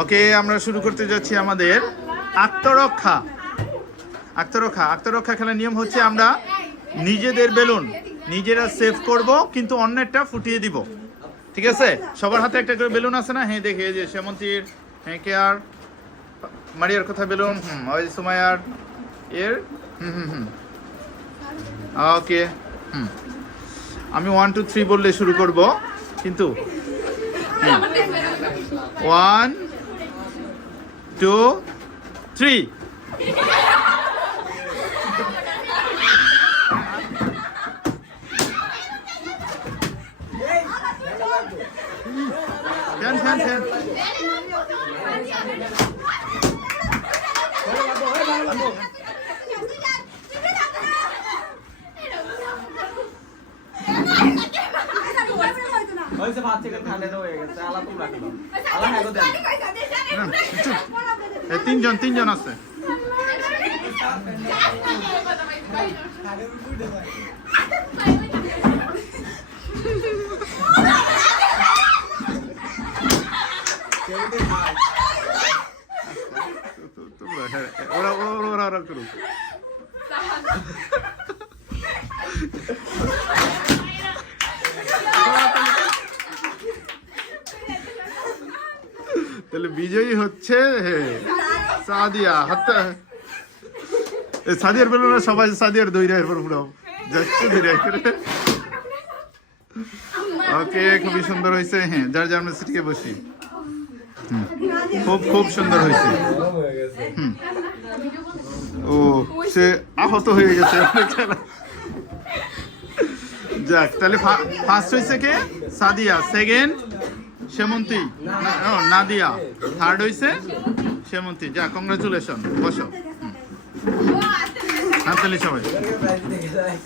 ওকে আমরা শুরু করতে যাচ্ছি আমাদের আত্মরক্ষা আত্মরক্ষা আত্মরক্ষা খেলার নিয়ম হচ্ছে আমরা নিজেদের বেলুন নিজেরা সেভ করব কিন্তু অন্যেরটা ফুটিয়ে দিব ঠিক আছে সবার হাতে একটা করে বেলুন আছে না হ্যাঁ দেখে যে শ্যামন্তীর হ্যাঁ কে আর মারিয়ার কথা বেলুন হুম ওই সুমায়ার এর হুম হুম হুম ওকে হুম আমি ওয়ান টু থ্রি বললে শুরু করব কিন্তু one two three fan fan fan হয়েছে ভাত থেকে ঠান্ডা হয়ে গেছে আলা তুমি রাখলো আলা হ্যাঁ দেন তিনজন তিনজন আছে ওরা ওরা ওরা ওরা করুক তাহলে বিজয়ী হচ্ছে হ্যাঁ সাদিয়া হাতে সাদিয়ার বেলুন সবাই সাদিয়ার দইরা এরপর পুরাও যাচ্ছে দইরা ওকে খুবই সুন্দর হয়েছে হ্যাঁ যার যার সিটিকে বসি খুব খুব সুন্দর হয়েছে ও সে আহত হয়ে গেছে যাক তাহলে ফার্স্ট হয়েছে কে সাদিয়া সেকেন্ড সেমন্তী নাদিয়া থার্ড হয়েছে শ্যামন্তী যা কংগ্রাচুলেশন বসো হাততালি সবাই